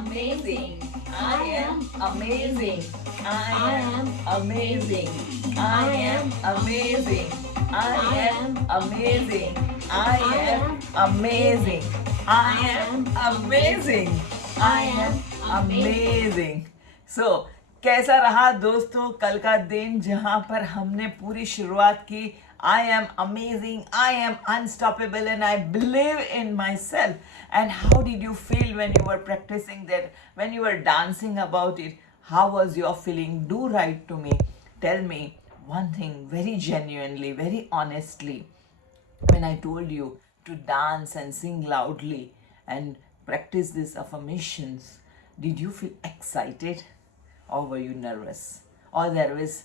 amazing. I am amazing. I am amazing. I am amazing. I am amazing. I am amazing. I am amazing. I am amazing. So, कैसा रहा दोस्तों कल का दिन जहां पर हमने पूरी शुरुआत की I am amazing, I am unstoppable and I believe in myself. And how did you feel when you were practicing that, when you were dancing about it? How was your feeling? Do write to me. Tell me one thing very genuinely, very honestly. When I told you to dance and sing loudly and practice these affirmations, did you feel excited? Or were you nervous? Or there was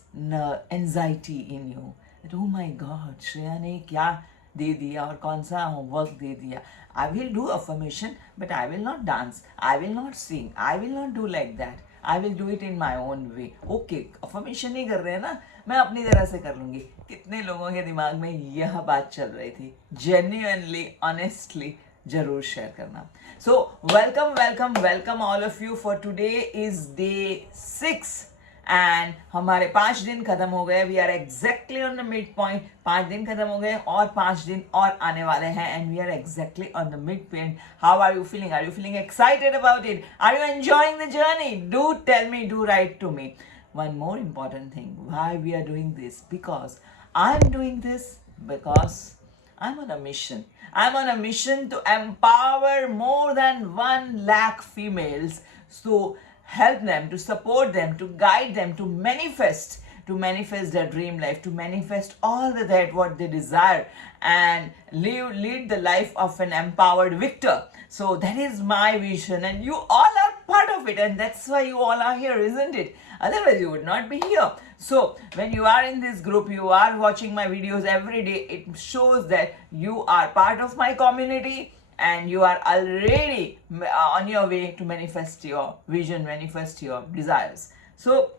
anxiety in you that, oh my God, Shreya ने क्या दे दिया और कौन सा homework दे दिया. I will do affirmation, but I will not dance. I will not sing. I will not do like that. I will do it in my own way. Okay, affirmation नहीं कर रहे हैं ना, मैं अपनी तरह से कर लूँगी. कितने लोगों के दिमाग में यह बात चल रही थी? Genuinely, honestly, जरूर शेयर करना. So welcome all of you for today is day 6 and हमारे 5 दिन खत्म हो गए. We are exactly on the midpoint. 5 दिन खत्म हो गए और 5 दिन और आने वाले हैं and we are exactly on the midpoint. How are you feeling? Are you feeling excited about it? Are you enjoying the journey? Do tell me, do write to me. One more important thing, why we are doing this? Because I'm doing this because I'm on a mission. I'm on a mission to empower more than 1 lakh females, to help them, to support them, to guide them, to manifest their dream life, to manifest all that what they desire and lead the life of an empowered victor. So that is my vision and you all are part of it and that's why you all are here, isn't it? Otherwise you would not be here. So when you are in this group, you are watching my videos every day, it shows that you are part of my community and you are already on your way to manifest your vision, manifest your desires. So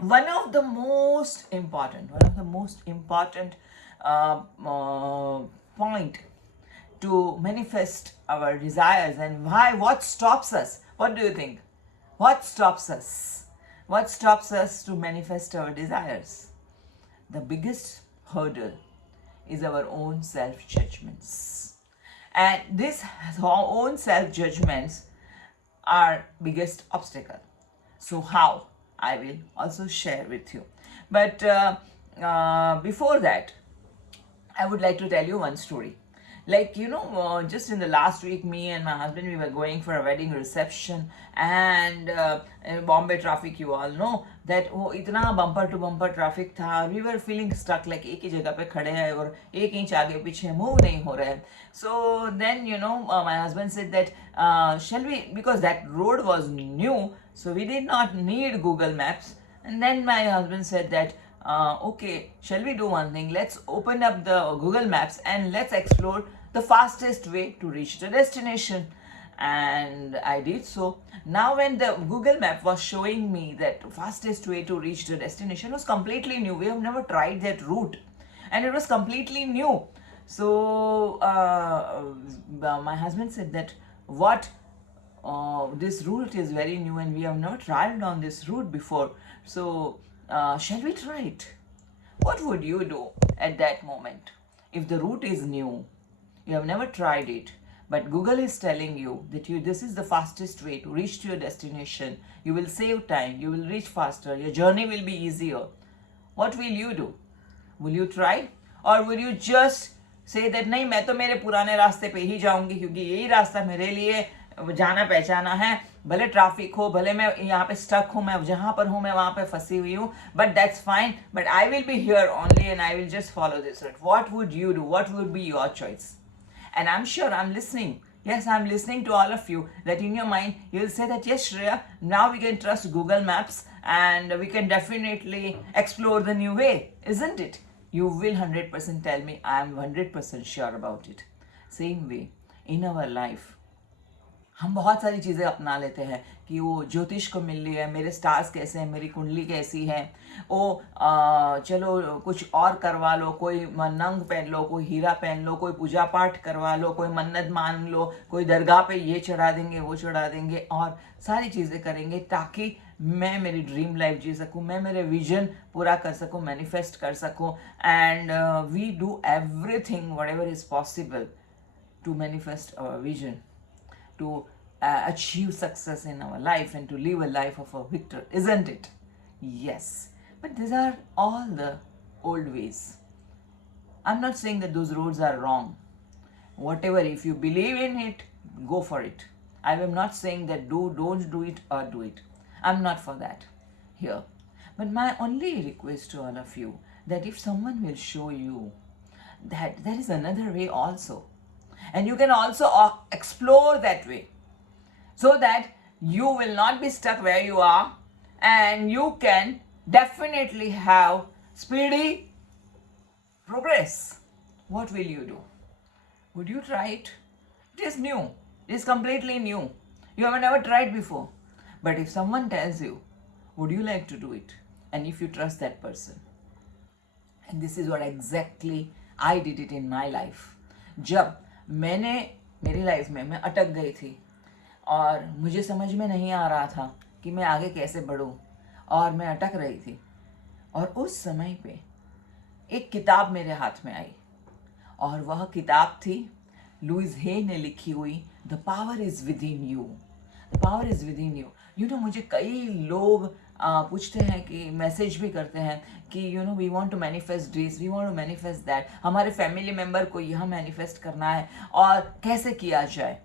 one of the most important point to manifest our desires and what stops us? What do you think? What stops us? What stops us to manifest our desires? The biggest hurdle is our own self-judgments. And this our own self-judgments are biggest obstacle. So how? I will also share with you. But before that, I would like to tell you one story. Like, just in the last week, me and my husband, we were going for a wedding reception and in Bombay traffic, you all know that itna bumper to bumper traffic tha. We were feeling stuck, like एक ही जगह पे खड़े हैं और एक inch आगे पीछे move नहीं हो रहा है. So then, my husband said that shall we, because that road was new, so we did not need Google Maps. And then my husband said that, okay, shall we do one thing? Let's open up the Google Maps and let's explore the fastest way to reach the destination. And I did so. Now when the Google Map was showing me that fastest way to reach the destination was completely new. We have never tried that route and it was completely new. So my husband said that this route is very new and we have never tried on this route before. So shall we try it? What would you do at that moment? If the route is new, you have never tried it, but Google is telling you that this is the fastest way to reach to your destination. You will save time, you will reach faster, your journey will be easier. What will you do? Will you try? Or will you just say that नहीं मैं तो मेरे पुराने रास्ते पे ही जाऊंगी क्योंकि यही रास्ता मेरे लिए जाना पहचाना है, भले ट्रैफिक हो, भले मैं यहाँ पे स्टक हूँ, मैं जहाँ पर हूँ मैं वहाँ पे फंसी हुई हूँ, but that's fine, but I will be here only and I will just follow this route. What would you do? What would be your choice? And I'm sure I'm listening. Yes, I'm listening to all of you, that in your mind you'll say that yes Shreya, now we can trust Google Maps and we can definitely explore the new way, isn't it? You will 100% tell me, I am 100% sure about it. Same way, in our life, हम बहुत सारी चीज़ें अपना लेते हैं कि वो ज्योतिष को मिल रही है, मेरे स्टार्स कैसे हैं, मेरी कुंडली कैसी है, ओ चलो कुछ और करवा लो, कोई नंग पहन लो, कोई हीरा पहन लो, कोई पूजा पाठ करवा लो, कोई मन्नत मान लो, कोई दरगाह पे ये चढ़ा देंगे वो चढ़ा देंगे और सारी चीज़ें करेंगे ताकि मैं मेरी ड्रीम लाइफ जी सकूँ, मैं मेरे विजन पूरा कर सकूँ, मैनिफेस्ट कर सकूँ. And we do everything whatever is possible to manifest our vision, to achieve success in our life and to live a life of a victor, isn't it? Yes. But these are all the old ways. I'm not saying that those roads are wrong. Whatever, if you believe in it, go for it. I am not saying that don't do it or do it. I'm not for that here. But my only request to all of you, that if someone will show you that there is another way also, and you can also explore that way, so that you will not be stuck where you are and you can definitely have speedy progress. What will you do? Would you try it? It is new. It is completely new. You have never tried before. But if someone tells you, would you like to do it? And if you trust that person. And this is what exactly I did it in my life. जब मैंने मेरी life में मैं अटक गई थी और मुझे समझ में नहीं आ रहा था कि मैं आगे कैसे बढ़ूं और मैं अटक रही थी, और उस समय पे एक किताब मेरे हाथ में आई और वह किताब थी लुइस हे ने लिखी हुई the power is within you. The power is within you. मुझे कई लोग पूछते हैं कि मैसेज भी करते हैं कि we want to manifest this, we want to manifest that, हमारे फैमिली मेम्बर को यह मैनिफेस्ट करना है और कैसे किया जाए.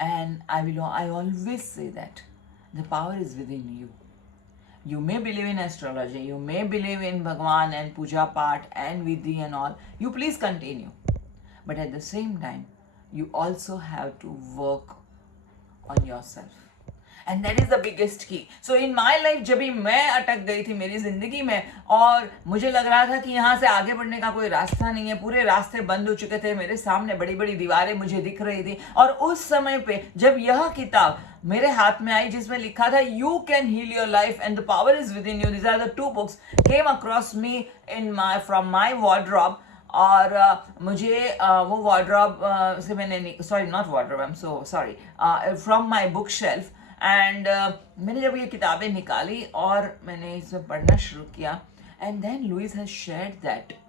And I always say that the power is within you. You may believe in astrology, you may believe in Bhagwan and Puja Path and Vidhi and all. You please continue. But at the same time, you also have to work on yourself. And that is the biggest key. So in my life, जब भी मैं अटक गई थी मेरी ज़िंदगी में और मुझे लग रहा था कि यहाँ से आगे बढ़ने का कोई रास्ता नहीं है, पूरे रास्ते बंद हो चुके थे, मेरे सामने बड़ी बड़ी दीवारें मुझे दिख रही थी, और उस समय पे जब यह किताब मेरे हाथ में आई जिसमें लिखा था you can heal your life and the power is within you, this are the two books came across me in my from my wardrobe. और मुझे वो वॉर्डरोब से मैंने, sorry not wardrobe, I am so sorry, from my book shelf. And मैंने जब ये किताबें निकाली और मैंने इसमें पढ़ना शुरू किया, and then Louise has shared that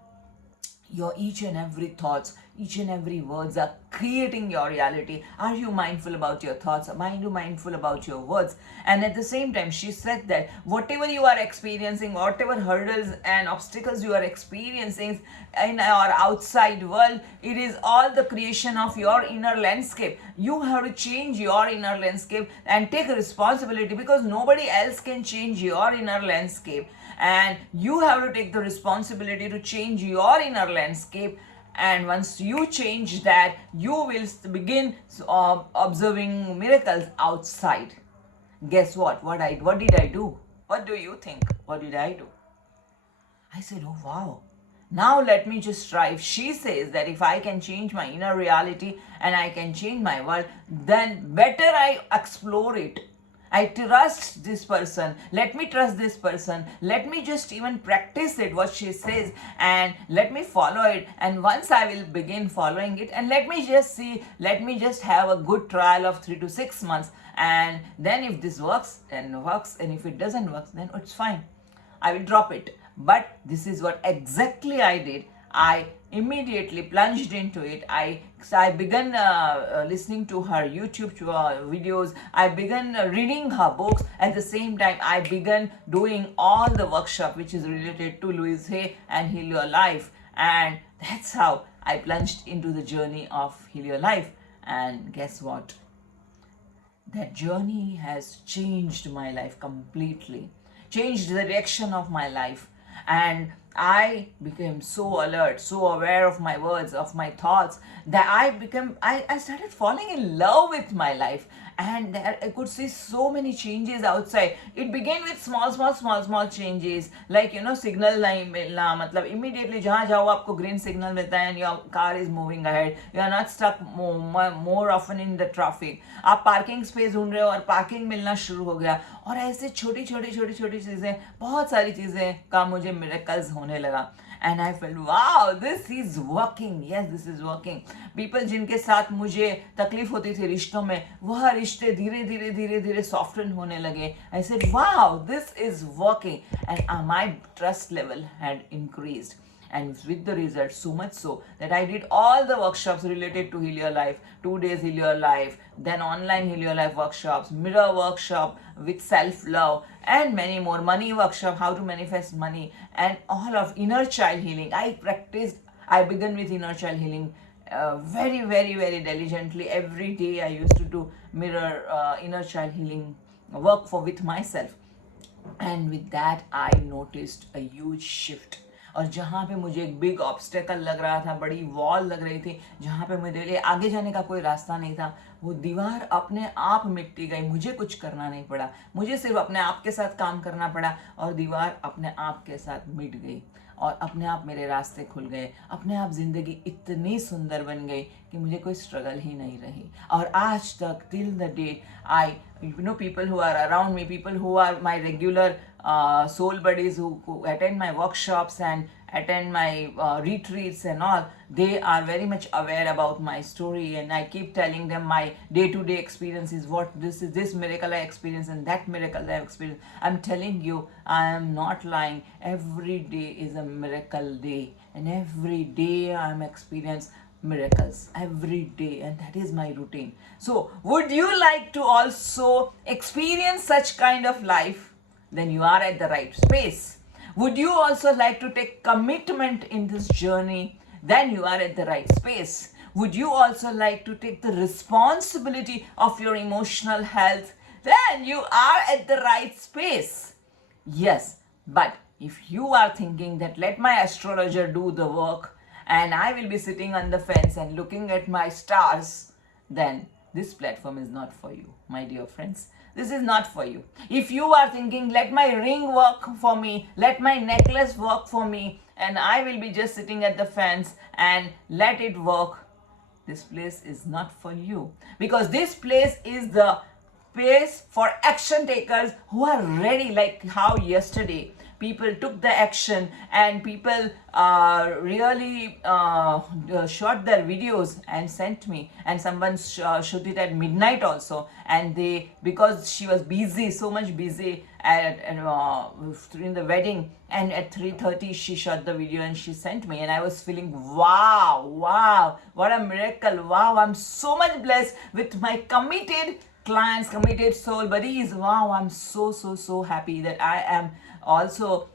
your each and every thoughts, each and every words are creating your reality. Are you mindful about your thoughts? Are you mindful about your words? And at the same time, she said that whatever you are experiencing, whatever hurdles and obstacles you are experiencing in our outside world, it is all the creation of your inner landscape. You have to change your inner landscape and take responsibility, because nobody else can change your inner landscape. And you have to take the responsibility to change your inner landscape. And once you change that, you will begin observing miracles outside. Guess what? What did I do? What do you think? What did I do? I said, oh wow. Now let me just try. If she says that if I can change my inner reality and I can change my world, then better I explore it. I trust this person. Let me trust this person. Let me just even practice it, what she says, and let me follow it. And once I will begin following it, and let me just see, let me just have a good trial of 3 to 6 months. And then if this works, and if it doesn't work, then it's fine. I will drop it. But this is what exactly I did. I immediately plunged into it. I began listening to her YouTube videos. I began reading her books. At the same time, I began doing all the workshop which is related to Louise Hay and Heal Your Life. And that's how I plunged into the journey of Heal Your Life. And guess what? That journey has changed my life completely. Changed the direction of my life. And I became so alert, so aware of my words, of my thoughts, that I started falling in love with my life. And there I could see so many changes outside. It began with small changes, like signal नहीं मिलना, मतलब immediately जहाँ जाओ आपको green signal मिलता है and your car is moving ahead. You are not stuck more often in the traffic. आप parking space ढूंढ रहे हो और parking मिलना शुरू हो गया. और ऐसे छोटी चीज़ें, बहुत सारी चीज़ें का मुझे miracles होने लगा. And I felt, wow, this is working. Yes, this is working. People जिनके साथ मुझे तकलीफ होती थी रिश्तों में, वह रिश्ते धीरे धीरे soften होने लगे. I said, wow, this is working. And my trust level had increased. And with the result, so much so that I did all the workshops related to Heal Your Life, 2 days Heal Your Life, then online Heal Your Life workshops, mirror workshop with self-love, and many more, money workshop, how to manifest money, and all of inner child healing. I began with inner child healing very diligently. Every day I used to do mirror inner child healing work with myself. And with that I noticed a huge shift. और जहाँ पे मुझे एक big obstacle लग रहा था, बड़ी wall लग रही थी, जहाँ पे मेरे लिए आगे जाने का कोई रास्ता नहीं था, वो दीवार अपने आप मिटती गई. मुझे कुछ करना नहीं पड़ा, मुझे सिर्फ अपने आप के साथ काम करना पड़ा और दीवार अपने आप के साथ मिट गई. और अपने आप मेरे रास्ते खुल गए, अपने आप ज़िंदगी इतनी सुंदर बन गई कि मुझे कोई स्ट्रगल ही नहीं रही. और आज तक till the date I people who are around me, people who are my regular soul buddies who attend my workshops and attend my retreats and all, they are very much aware about my story, and I keep telling them my day-to-day experience is what this miracle I experience and that miracle I experience. I'm telling you, I am not lying. Every day is a miracle day, and every day I'm experiencing miracles every day, and that is my routine. So would you like to also experience such kind of life? Then you are at the right space. Would you also like to take commitment in this journey? Then you are at the right space. Would you also like to take the responsibility of your emotional health? Then you are at the right space. Yes, but if you are thinking that let my astrologer do the work and I will be sitting on the fence and looking at my stars, then this platform is not for you, my dear friends. This is not for you. If you are thinking, let my ring work for me, let my necklace work for me, and I will be just sitting at the fence and let it work, this place is not for you. Because this place is the place for action takers who are ready, like how yesterday people took the action and people really shot their videos and sent me, and someone shot it at midnight also, and they, because she was busy, so much busy in the wedding, and at 3:30 she shot the video and she sent me, and I was feeling wow, what a miracle. Wow, I'm so much blessed with my committed clients, committed soul buddies. Wow, I'm so happy that I am also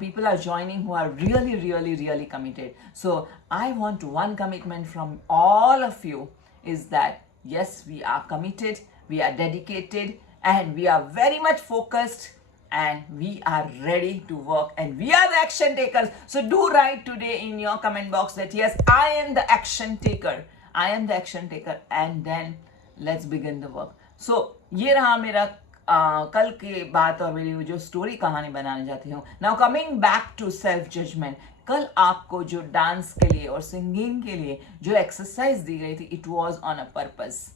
people are joining who are really committed. So I want one commitment from all of you is that yes, we are committed, we are dedicated, and we are very much focused, and we are ready to work, and we are the action takers. So do write today in your comment box that yes, I am the action taker, I am the action taker, and then let's begin the work. So ये रहा मेरा कल की बात और मेरी जो story कहानी बनाने जाती हूँ. Now coming back to self judgement. कल आपको जो डांस के लिए और सिंगिंग के लिए जो एक्सरसाइज दी गई थी, it was on a purpose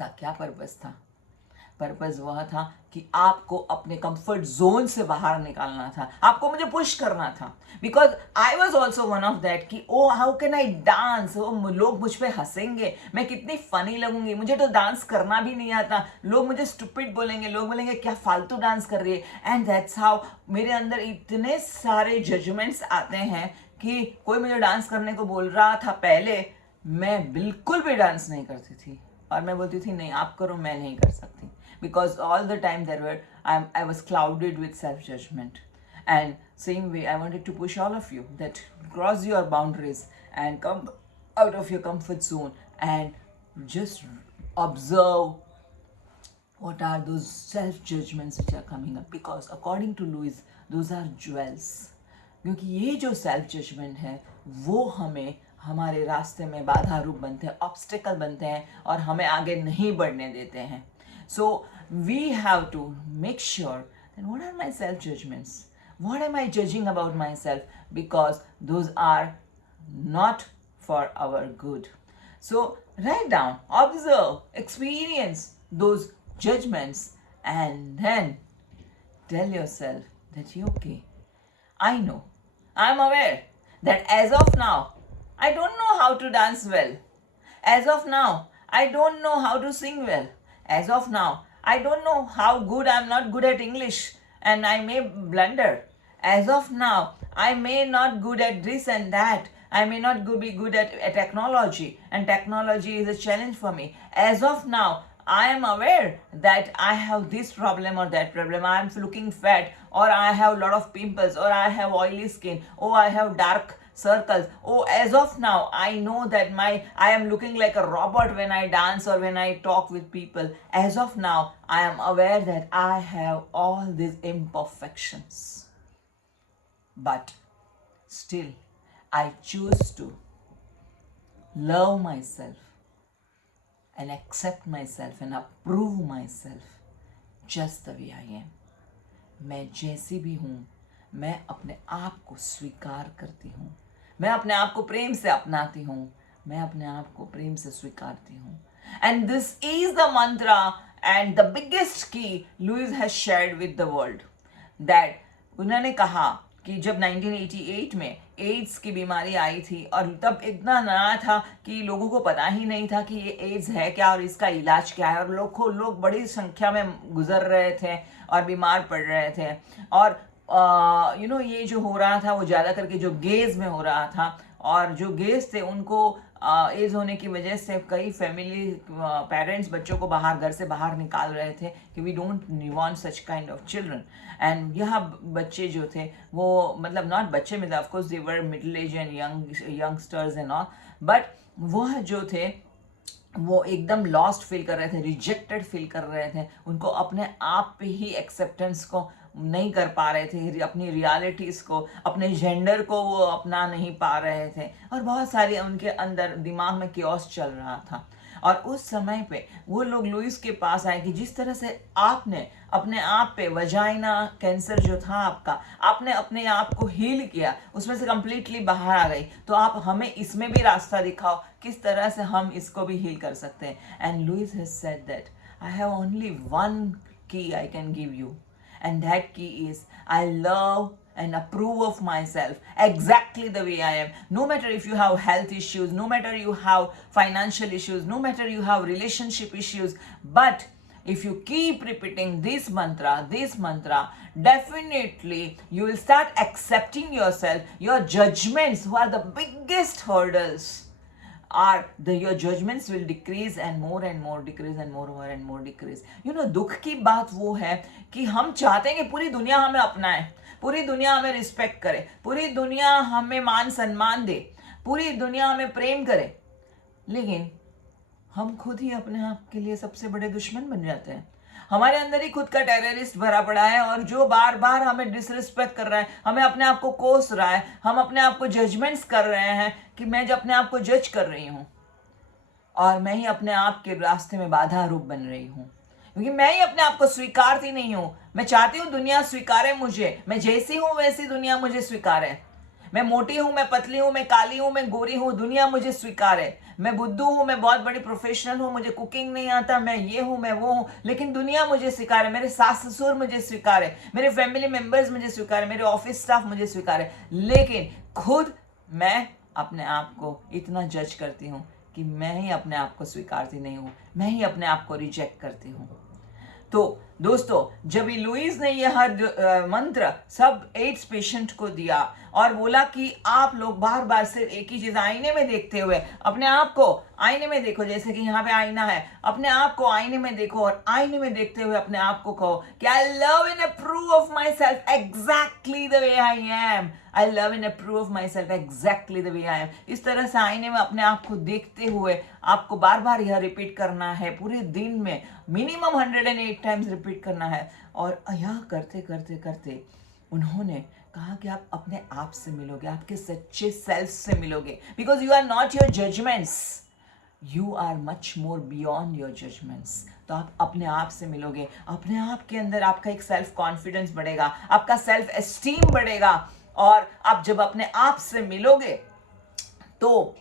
था. क्या पर्पस था? पर्पस वह था कि आपको अपने कंफर्ट जोन से बाहर निकालना था, आपको मुझे पुश करना था. Because I was also one of that कि ओ हाउ कैन आई डांस, लोग मुझ पे हंसेंगे, मैं कितनी फनी लगूंगी, मुझे तो डांस करना भी नहीं आता, लोग मुझे स्टूपिड बोलेंगे, लोग बोलेंगे क्या फालतू डांस कर रही है. एंड दैट्स हाउ मेरे अंदर इतने सारे जजमेंट्स आते हैं कि कोई मुझे डांस करने को बोल रहा था, पहले मैं बिल्कुल भी डांस नहीं करती थी और मैं बोलती थी नहीं आप करो, मैं नहीं कर सकती. Because all the time I was clouded with self-judgment. And same way, I wanted to push all of you that cross your boundaries and come out of your comfort zone and just observe what are those self judgments which are coming up, because according to Lewis those are jewels. क्योंकि ये जो self judgement है वो हमें हमारे रास्ते में बाधा रूप बनते हैं, ऑब्स्टिकल बनते हैं और हमें आगे नहीं बढ़ने देते हैं. So we have to make sure that what are my self judgements, what am I judging about myself, because those are not for our good. So write down, observe, experience those judgments, and then tell yourself that you okay. I know, I'm aware that as of now I don't know how to dance well. As of now I don't know how to sing well. As of now I don't know how good, I'm not good at English and I may blunder. As of now I may not good at this and that. I may not be good at technology, and technology is a challenge for me. As of now, I am aware that I have this problem or that problem. I am looking fat, or I have a lot of pimples, or I have oily skin, or I have dark circles. Oh, as of now, I know that I am looking like a robot when I dance or when I talk with people. As of now, I am aware that I have all these imperfections. But still, I choose to love myself and accept myself and approve myself just the way I am. मैं जैसी भी हूँ, मैं अपने आप को स्वीकार करती हूँ, मैं अपने आप को प्रेम से अपनाती हूँ, मैं अपने आप को प्रेम से स्वीकारती हूँ. And this is the mantra and the biggest key Lewis has shared with the world. That उन्होंने कहा कि जब 1988 में एड्स की बीमारी आई थी और तब इतना नया था कि लोगों को पता ही नहीं था कि ये एड्स है क्या और इसका इलाज क्या है, और लोग बड़ी संख्या में गुजर रहे थे और बीमार पड़ रहे थे. और ये जो हो रहा था वो ज़्यादा करके जो गेज में हो रहा था, और जो गेज थे उनको एज होने की वजह से कई फैमिली पेरेंट्स बच्चों को घर से बाहर निकाल रहे थे कि we don't want such kind of children. And यह बच्चे जो थे वो मतलब नॉट बच्चे मतलब of course they were middle age and youngsters and all, but वह जो थे वो एकदम लॉस्ट फील कर रहे थे, रिजेक्टेड फील कर रहे थे. उनको अपने आप पे ही एक्सेप्टेंस को नहीं कर पा रहे थे, अपनी रियलिटीज़ को, अपने जेंडर को वो अपना नहीं पा रहे थे, और बहुत सारी उनके अंदर दिमाग में क्योस चल रहा था. और उस समय पे वो लोग लुइस के पास आए कि जिस तरह से आपने अपने आप पे वजाइना कैंसर जो था आपका, आपने अपने आप को हील किया, उसमें से कंप्लीटली बाहर आ गई, तो आप हमें इसमें भी रास्ता दिखाओ किस तरह से हम इसको भी हील कर सकते हैं. And Louis has said that I have only one key I can give you, and that key is I love and approve of myself exactly the way I am. No matter if you have health issues, no matter you have financial issues, no matter you have relationship issues, but if you keep repeating this mantra, definitely you will start accepting yourself. Your judgments, who are the biggest hurdles, your judgments will decrease and more decrease and more and more decrease. दुख की बात वो है कि हम चाहते हैं कि पूरी दुनिया हमें अपनाए, पूरी दुनिया हमें रिस्पेक्ट करे, पूरी दुनिया हमें मान सम्मान दे, पूरी दुनिया हमें प्रेम करे, लेकिन हम खुद ही अपने आप के लिए सबसे बड़े दुश्मन बन जाते हैं. हमारे अंदर ही खुद का टेररिस्ट भरा पड़ा है, और जो बार बार हमें डिसरिस्पेक्ट कर रहा है, हमें अपने आप को कोस रहा है, हम अपने आप को जजमेंट्स कर रहे हैं कि मैं अपने आप को जज कर रही हूँ और मैं ही अपने आप के रास्ते में बाधा रूप बन रही हूँ, क्योंकि मैं ही अपने आप को स्वीकारती नहीं हूँ. मैं चाहती हूँ दुनिया स्वीकारे मुझे, मैं जैसी हूँ वैसी दुनिया मुझे स्वीकारे. मैं मोटी हूँ, मैं पतली हूँ, मैं काली हूँ, मैं गोरी हूँ, दुनिया मुझे स्वीकारे. मैं बुद्धू हूँ, मैं बहुत बड़ी प्रोफेशनल हूँ, मुझे कुकिंग नहीं आता, मैं ये हूँ, मैं वो हूँ, लेकिन दुनिया मुझे स्वीकारे. मेरे सास ससुर मुझे स्वीकारे, मेरे फैमिली मेम्बर्स मुझे स्वीकारे, मेरे ऑफिस स्टाफ मुझे स्वीकारे, लेकिन खुद मैं अपने आप को इतना जज करती हूँ कि मैं ही अपने आप को स्वीकारती नहीं हूँ, मैं ही अपने आप को रिजेक्ट करती हूँ. तो दोस्तों, जब लुइस ने यह मंत्र सब एड्स पेशेंट को दिया और बोला कि आप लोग बार बार सिर्फ एक ही चीज आईने में देखते हुए अपने आप को आईने में देखो, जैसे कि यहाँ पे आईना है, अपने आप को आईने में देखो और आईने में देखते हुए अपने आप को कहो कि I love and approve of my self exactly the way I am. I love and approve of my self exactly the way I am. इस तरह से आईने में अपने आप को देखते हुए आपको बार बार यह रिपीट करना है, पूरे दिन में मिनिमम 108 टाइम्स रिपीट करना है। और यह करते करते करते उन्होंने कहा कि आप अपने आप से मिलोगे, आपके सच्चे सेल्फ से मिलोगे, because you are not your judgements, you are much more beyond your judgements. तो आप अपने आप से मिलोगे, अपने आप के अंदर आपका एक सेल्फ कॉन्फिडेंस बढ़ेगा, आपका सेल्फ एस्टीम बढ़ेगा। और आप जब अपने आप से मिलोगे तो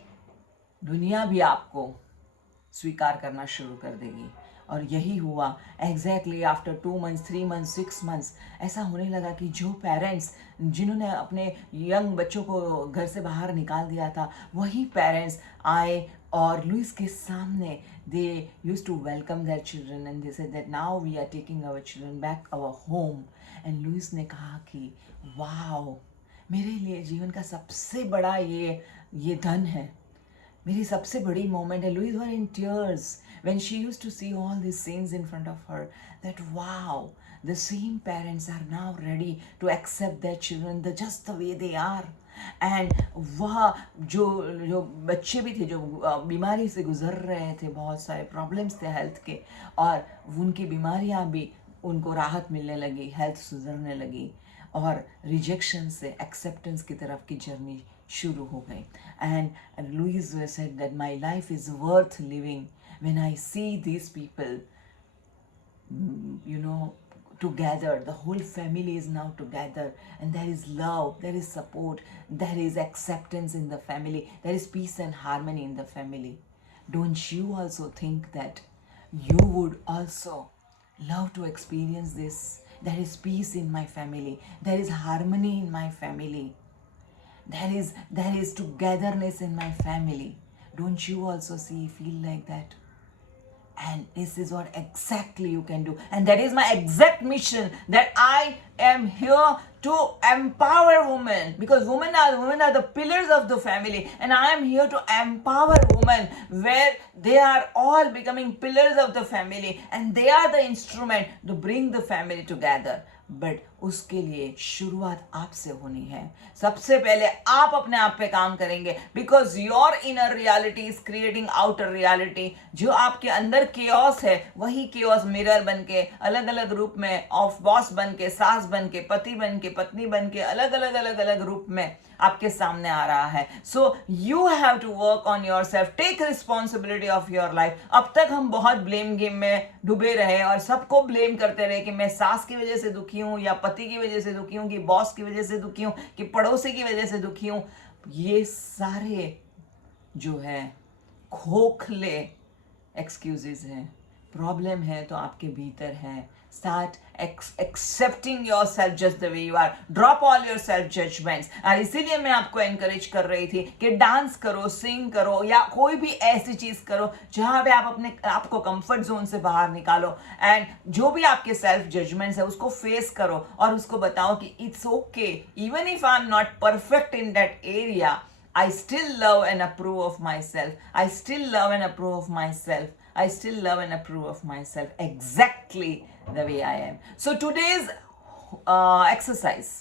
दुनिया भी आपको स्वीकार करना शुरू कर देगी। और यही हुआ exactly after 2 months, 3 months, 6 months। ऐसा होने लगा कि जो पेरेंट्स जिन्होंने अपने यंग बच्चों को घर से बाहर निकाल दिया था, वही पेरेंट्स आए और लुइस के सामने they used to welcome their children and they said that now we are taking our children back our home. And Louise ने कहा कि वाओ, मेरे लिए जीवन का सबसे बड़ा ये धन है, मेरी सबसे बड़ी मोमेंट है। Louise were in tears when she used to see all these scenes in front of her, that wow, the same parents are now ready to accept their children just the way they are। and वह जो बच्चे भी थे जो बीमारी से गुजर रहे थे, बहुत सारे प्रॉब्लम्स थे हेल्थ के, और उनकी बीमारियां भी उनको राहत मिलने लगी, हेल्थ सुधरने लगी और रिजेक्शन से एक्सेप्टेंस की तरफ की जर्नी शुरू हो गई। And Louise said that my life is worth living when I see these people, together, the whole family is now together, and there is love, there is support, there is acceptance in the family, there is peace and harmony in the family. Don't you also think that you would also love to experience this? There is peace in my family, there is harmony in my family, there is togetherness in my family. Don't you also feel like that? And this is what exactly you can do, and that is my exact mission, that I am here to empower women, because women are the pillars of the family, and I am here to empower women where they are all becoming pillars of the family, and they are the instrument to bring the family together। But उसके लिए शुरुआत आपसे होनी है। सबसे पहले आप अपने आप पे काम करेंगे, because your inner reality is creating outer reality. जो आपके अंदर केओस है, वही केओस मिरर बन के अलग अलग रूप में, ऑफ बॉस बन के, सास बन के, पति बन के, पत्नी बन के, अलग अलग रूप में आपके सामने आ रहा है। So you have to work on yourself, take responsibility of your life. अब तक हम बहुत ब्लेम गेम में डूबे रहे और सबको ब्लेम करते रहे कि मैं सास की वजह से दुखी हूं, या पति की वजह से दुखी हूं, कि बॉस की वजह से दुखी हूं, कि पड़ोसी की वजह से दुखी हूं। ये सारे जो है खोखले एक्सक्यूजेस हैं। प्रॉब्लम है तो आपके भीतर है। Start accepting yourself just the way you are. Drop all your self judgments। और इसीलिए मैं आपको encourage कर रही थी कि डांस करो, सिंग करो, या कोई भी ऐसी चीज करो जहां पे आप अपने आपको कंफर्ट जोन से बाहर निकालो, एंड जो भी आपके सेल्फ जजमेंट्स है उसको फेस करो और उसको बताओ कि it's okay, even if I am not perfect in that area, I still love and approve of myself. I still love and approve of myself. I still love and approve of myself exactly the way I am. So today's exercise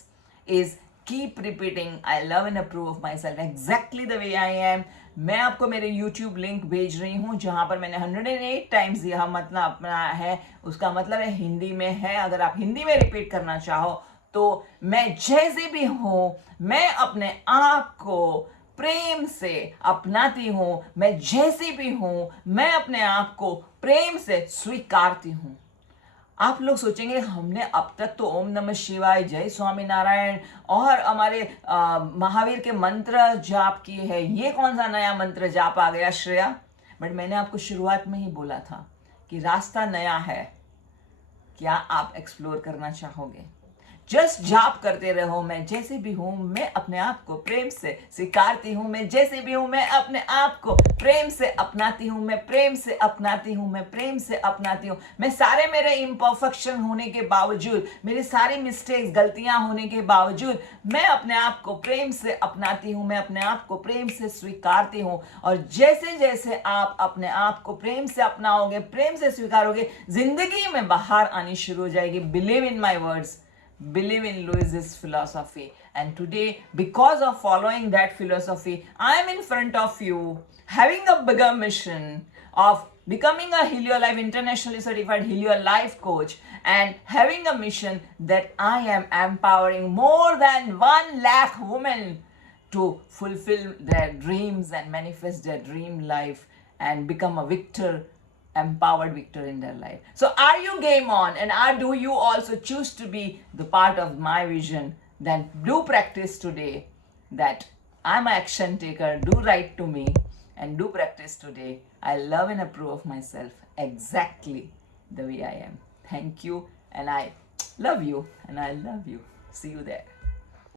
is keep repeating I love and approve of myself exactly the way I am। मैं आपको मेरे YouTube link भेज रही हूँ जहाँ पर मैंने 108 times यह मतलब अपना है, उसका मतलब है हिंदी में है। अगर आप हिंदी में रिपीट करना चाहो तो मैं जैसे भी हूँ, मैं अपने आप को प्रेम से अपनाती हूं, मैं जैसी भी हूं, मैं अपने आप को प्रेम से स्वीकारती हूं। आप लोग सोचेंगे हमने अब तक तो ओम नमः शिवाय, जय स्वामी नारायण और हमारे महावीर के मंत्र जाप किए हैं, ये कौन सा नया मंत्र जाप आ गया श्रेया? बट मैंने आपको शुरुआत में ही बोला था कि रास्ता नया है, क्या आप एक्सप्लोर करना चाहोगे? जस्ट जाप करते रहो, मैं जैसे भी हूँ मैं अपने आप को प्रेम से स्वीकारती हूँ, मैं जैसे भी हूँ मैं अपने आप को प्रेम से अपनाती हूँ, मैं प्रेम से अपनाती हूँ, मैं प्रेम से अपनाती हूँ। मैं सारे मेरे इम्परफेक्शन होने के बावजूद, मेरी सारी मिस्टेक्स गलतियां होने के बावजूद मैं अपने आप को प्रेम से अपनाती हूँ, मैं अपने आप को प्रेम से स्वीकारती हूँ। और जैसे जैसे आप अपने आप को प्रेम से अपनाओगे, प्रेम से स्वीकारोगे, जिंदगी में बाहर आनी शुरू हो जाएगी। Believe in my words, believe in Lewis's philosophy. And today, because of following that philosophy, I am in front of you having a bigger mission of becoming a Heal Your Life internationally certified Heal Your Life coach, and having a mission that I am empowering more than 1 lakh women to fulfill their dreams and manifest their dream life and become a victor, empowered victor in their life. So are you game on, and do you also choose to be the part of my vision? Then do practice today that I'm an action taker. Do write to me and do practice today. I love and approve of myself exactly the way I am. Thank you, and I love you, and I love you. See you there.